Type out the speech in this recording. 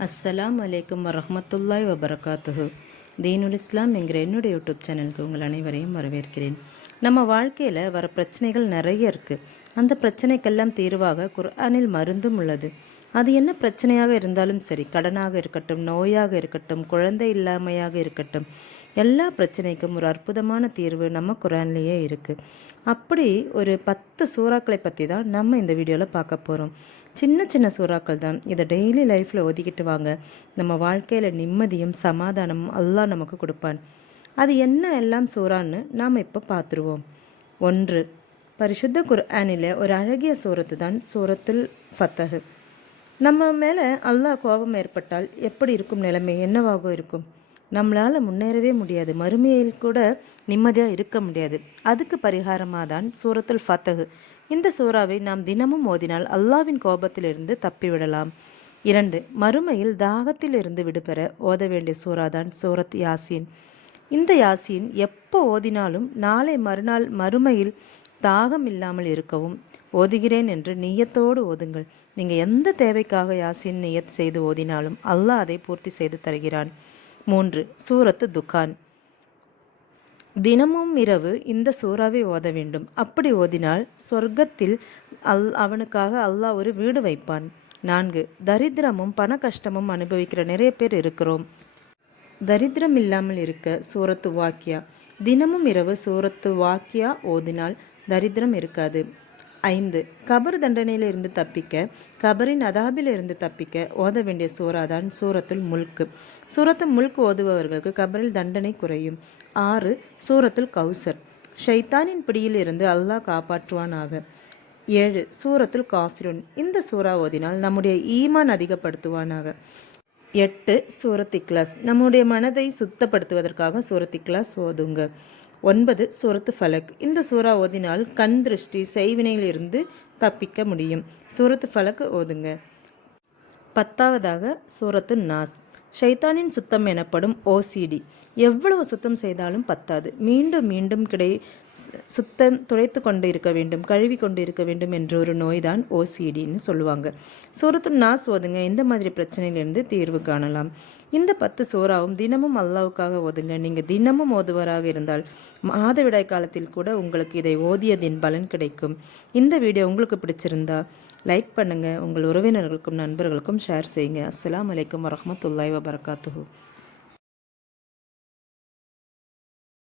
அஸ்ஸலாம் அலைக்கும் வரமத்துல்லாய் வபரகாத்துஹு. தீனுல் இஸ்லாம் என்கிற என்னுடைய யூடியூப் சேனலுக்கு உங்கள் அனைவரையும் வரவேற்கிறேன். நம்ம வாழ்க்கையில் வர பிரச்சனைகள் நிறைய இருக்குது அந்த பிரச்சனைக்கெல்லாம் தீர்வாக குர்ஆனில் மருந்தும் உள்ளது. அது என்ன பிரச்சனையாக இருந்தாலும் சரி கடனாக இருக்கட்டும் நோயாக இருக்கட்டும் குழந்தை இல்லாமையாக இருக்கட்டும் எல்லா பிரச்சனைக்கும் ஒரு அற்புதமான தீர்வு நம்ம குரான்லேயே இருக்குது அப்படி ஒரு பத்து சூறாக்களை பற்றி தான் நம்ம இந்த வீடியோவில் பார்க்க போகிறோம் சின்ன சின்ன சூறாக்கள் தான். இதை டெய்லி லைஃப்பில் ஒதுக்கிட்டு வாங்க. நம்ம வாழ்க்கையில் நிம்மதியும் சமாதானமும் எல்லாம் நமக்கு கொடுப்பான். அது என்ன எல்லாம் சூறான்னு நாம் இப்போ பார்த்துருவோம். ஒன்று பரிசுத்த குர்ஆனில் ஒரு அழகிய சூரத்து தான் சூரத்துல் ஃபத்தஹு. நம்ம மேலே அல்லாஹ் கோபம் ஏற்பட்டால் எப்படி இருக்கும் நிலைமை? என்னவாக இருக்கும்? நம்மளால் முன்னேறவே முடியாது. மறுமையில் கூட நிம்மதியாக இருக்க முடியாது. அதுக்கு பரிகாரமாக தான் சூரத்துல் ஃபத்தகு இந்த சூறாவை நாம் தினமும் ஓதினால் அல்லாவின் கோபத்திலிருந்து தப்பிவிடலாம். இரண்டு மறுமையில் தாகத்திலிருந்து விடுபெற ஓத வேண்டிய சூறாதான் சூரத் யாசீன். இந்த யாசீன் எப்போ ஓதினாலும் நாளை மறுநாள் மறுமையில் தாகம் இல்லாமல் இருக்கவும் ஓதுகிறேன் என்று நீயத்தோடு ஓதுங்கள். நீங்கள் எந்த தேவைக்காக யாசின் நியத் செய்து ஓதினாலும் அல்லாஹ் அதை பூர்த்தி செய்து தருகிறான். மூன்று சூரத்து துக்கான். தினமும் இரவு இந்த சூறாவை ஓத வேண்டும். அப்படி ஓதினால் சொர்க்கத்தில் அல் அவனுக்காக அல்லாஹ் ஒரு வீடு வைப்பான். நான்கு தரித்திரமும் பண கஷ்டமும் அனுபவிக்கிற நிறைய பேர் இருக்கிறோம். தரித்திரம் இல்லாமல் இருக்க சூரத்து வாக்கியா? தினமும் இரவு சூரத்து வாக்கியா ஓதினால் தரித்திரம் இருக்காது. ஐந்து கபர் தண்டனையிலிருந்து தப்பிக்க கபரின் அதாபிலிருந்து தப்பிக்க ஓத வேண்டிய சூறாதான் சூரத்துல் முல்கு. சூரத்து முல்க் ஓதுபவர்களுக்கு கபரில் தண்டனை குறையும். ஆறு சூரத்துல் கௌசர். ஷைத்தானின் பிடியில் இருந்து அல்லாஹ் காப்பாற்றுவானாக. ஏழு சூரத்துல் காஃபிருன். இந்த சூறா ஓதினால் நம்முடைய ஈமான் அதிகப்படுத்துவானாக. எட்டு சூரத் இக்லாஸ். நம்முடைய மனதை சுத்தப்படுத்துவதற்காக சூரத் இக்லாஸ் ஓதுங்க. ஒன்பது சூரத்து ஃபலக். இந்த சூறா ஓதினால் கண் திருஷ்டி செய்வினையிலிருந்து தப்பிக்க முடியும். சூரத்து ஃபலக் ஓதுங்க. பத்தாவதாக சூரத்து நாஸ். ஷைத்தானின் சுத்தம் எனப்படும் ஓசிடி எவ்வளவு சுத்தம் செய்தாலும் பத்தாது. மீண்டும் மீண்டும் கிடை சுத்தம் துடைத்து கொண்டு இருக்க வேண்டும் கழுவி கொண்டு இருக்க வேண்டும் என்ற ஒரு நோய் தான் ஓசிடின்னு சொல்லுவாங்க. சூரத்து நாஸ் ஓதுங்க. இந்த மாதிரி பிரச்சனையிலிருந்து தீர்வு காணலாம். இந்த பத்து சோறாவும் தினமும் அல்லாவுக்காக ஓதுங்க நீங்கள் தினமும் ஓதுவராக இருந்தால் மாதவிடாய் காலத்தில் கூட உங்களுக்கு இதை ஓதியதின் பலன் கிடைக்கும். இந்த வீடியோ உங்களுக்கு பிடிச்சிருந்தா லைக் பண்ணுங்கள் உங்கள் உறவினர்களுக்கும் நண்பர்களுக்கும் ஷேர் செய்யுங்க. அஸ்லாம் வலைக்கம் வரமத்துல்லாய் வபரகாத்துஹூ.